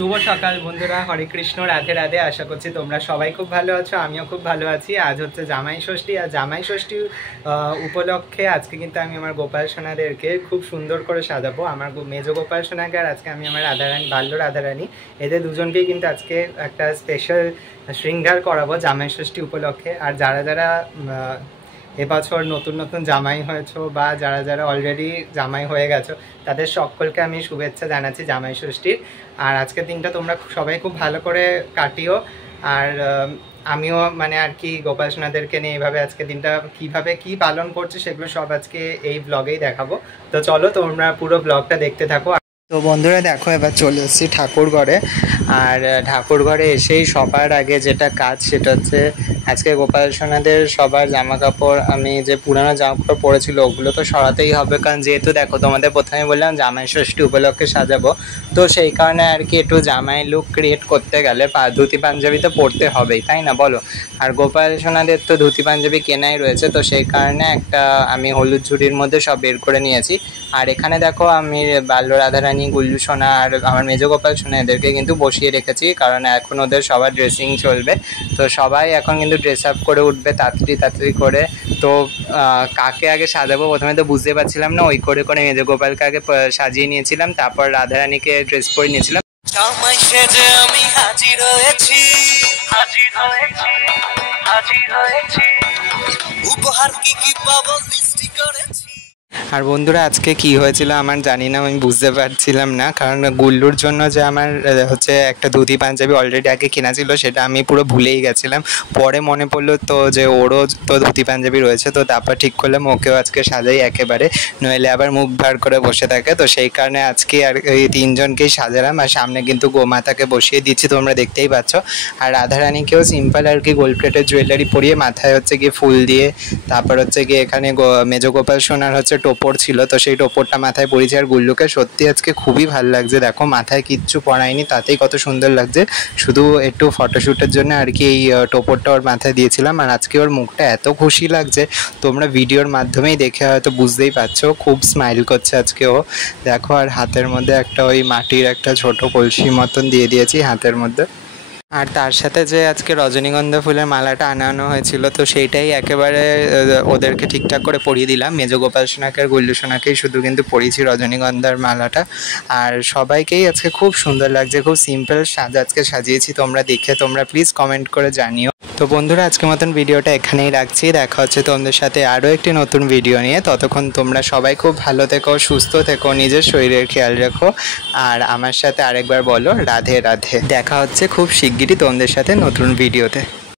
শুভ সকাল বন্ধুরা, হরে কৃষ্ণ, রাধে রাধে। আশা করছি তোমরা সবাই খুব ভালো আছো, আমিও খুব ভালো আছি। আজ হচ্ছে জামাই ষষ্ঠী, আর জামাই ষষ্ঠী উপলক্ষে আজকে কিন্তু আমি আমার গোপাল সোনাদেরকে খুব সুন্দর করে সাজাবো। আমার মেজো গোপাল সোনাকে আর আজকে আমি আমার রাধারানী, বাল্য রাধারানী, এদের দুজনকেই কিন্তু আজকে একটা স্পেশাল শৃঙ্গার করাবো জামাই ষষ্ঠী উপলক্ষে। আর যারা যারা এবছর নতুন নতুন জামাই হয়েছো বা যারা যারা অলরেডি জামাই হয়ে গেছো, তাদের সকলকে আমি শুভেচ্ছা জানাচ্ছি জামাই ষষ্ঠীর। আর আজকের দিনটা তোমরা সবাই খুব ভালো করে কাটিও। আর আমিও মানে আর কি গোপাল সোনাদেরকে নিয়ে এইভাবে আজকের দিনটা কিভাবে কি পালন করছি সেগুলো সব আজকে এই ব্লগেই দেখাবো। তো চলো তোমরা পুরো ব্লগটা দেখতে থাকো। তো বন্ধুরা দেখো, এবার চলে এসেছি ঠাকুর ঘরে। আর ঠাকুর ঘরে এসেই সবার আগে যেটা কাজ সেটা হচ্ছে আজকে গোপাল সোনাদের সবার জামা কাপড়, আমি যে পুরানো জামা কাপড় পরেছিল ওগুলো তো সরাতেই হবে, কারণ যেহেতু দেখো তোমাদের প্রথমে বললাম জামাই ষষ্ঠী উপলক্ষে সাজাবো, তো সেই কারণে আর কি একটু জামাই লুক ক্রিয়েট করতে গেলে ধুতি পাঞ্জাবি তো পরতে হবেই, তাই না বলো? আর গোপাল সোনাদের তো ধুতি পাঞ্জাবি কেনাই রয়েছে, তো সেই কারণে একটা আমি হলুদ ঝুড়ির মধ্যে সব বের করে নিয়েছি। আর এখানে দেখো আমি বাল্য রাধারানী, গুল্লু সোনা আর আমার মেজো গোপাল সোনা এদেরকে কিন্তু বসিয়ে রেখেছি, কারণ এখন ওদের সবার ড্রেসিং চলবে। তো সবাই এখন কিন্তু ড্রেস আপ করে উঠবে তাড়াতাড়ি করে। তো কাকে আগে সাজাবো প্রথমে তো বুঝতে পারছিলাম না, ওই করে করে মেজো গোপালকে আগে সাজিয়ে নিয়েছিলাম, তারপর রাধারানীকে ড্রেস পরে নিয়েছিলাম। জামাই সেজে আমি হাজির হয়েছি, উপহার কি কি পাবো লিস্টি করেছি। আর বন্ধুরা আজকে কি হয়েছিল আমার জানি না, আমি বুঝতে পারছিলাম না, কারণ গুল্লুর জন্য যে আমার হচ্ছে একটা ধুতি পাঞ্জাবি অলরেডি আগে কেনা ছিল সেটা আমি পুরো ভুলেই গেছিলাম। পরে মনে পড়লো তো যে ওরও তো ধুতি পাঞ্জাবি রয়েছে, তো তারপর ঠিক করলাম ওকেও আজকে সাজাই একেবারে, নইলে আবার মুখ ভার করে বসে থাকে। তো সেই কারণে আজকে আর এই তিনজনকেই সাজালাম। আর সামনে কিন্তু গোমাতাকে বসিয়ে দিচ্ছি, তোমরা দেখতেই পাচ্ছ। আর রাধারানীকেও সিম্পল আর কি গোল্ড প্লেটের জুয়েলারি পরিয়ে মাথায় হচ্ছে গিয়ে ফুল দিয়ে, তারপর হচ্ছে গিয়ে এখানে মেজো গোপাল সোনার হচ্ছে টোপর ছিল, তো সেই টোপরটা মাথায় পরিয়েছি। আর গুল্লুকে সত্যি আজকে খুবই ভালো লাগছে, দেখো মাথায় কিচ্ছু পরায়নি, তাতেই কত সুন্দর লাগছে। শুধু একটু ফটোশ্যুটের জন্য আর কি এই টোপরটা ওর মাথায় দিয়েছিলাম। আর আজকে ওর মুখটা এত খুশি লাগছে, তোমরা ভিডিওর মাধ্যমেই দেখে হয়তো বুঝতেই পারছো, খুব স্মাইল করছে আজকে ও। দেখো, আর হাতের মধ্যে একটা ওই মাটির একটা ছোট কলসি মতন দিয়ে দিয়েছি হাতের মধ্যে। আর তার সাথে যে আজকে রজনীগন্ধা ফুলের মালাটা আনানো হয়েছিল, তো সেইটাই একেবারে ওদেরকে ঠিকঠাক করে পরিয়ে দিলাম। মেজো গোপাল সোনাকে আর গুল্লু সোনাকেই শুধু কিন্তু পরিয়েছি রজনীগন্ধার মালাটা। আর সবাইকেই আজকে খুব সুন্দর লাগছে, খুব সিম্পল আজকে সাজিয়েছি। তোমরা দেখে তোমরা প্লিজ কমেন্ট করে জানিও। তো বন্ধুরা আজকের মতন ভিডিওটা এখানেই রাখছি, দেখা হচ্ছে তোমাদের সাথে আরও একটি নতুন ভিডিও নিয়ে। ততক্ষণ তোমরা সবাই খুব ভালো থেকো, সুস্থ থেকো, নিজের শরীরের খেয়াল রেখো। আর আমার সাথে আরেকবার বলো রাধে রাধে। দেখা হচ্ছে খুব শিগগিরই তোমাদের সাথে নতুন ভিডিওতে।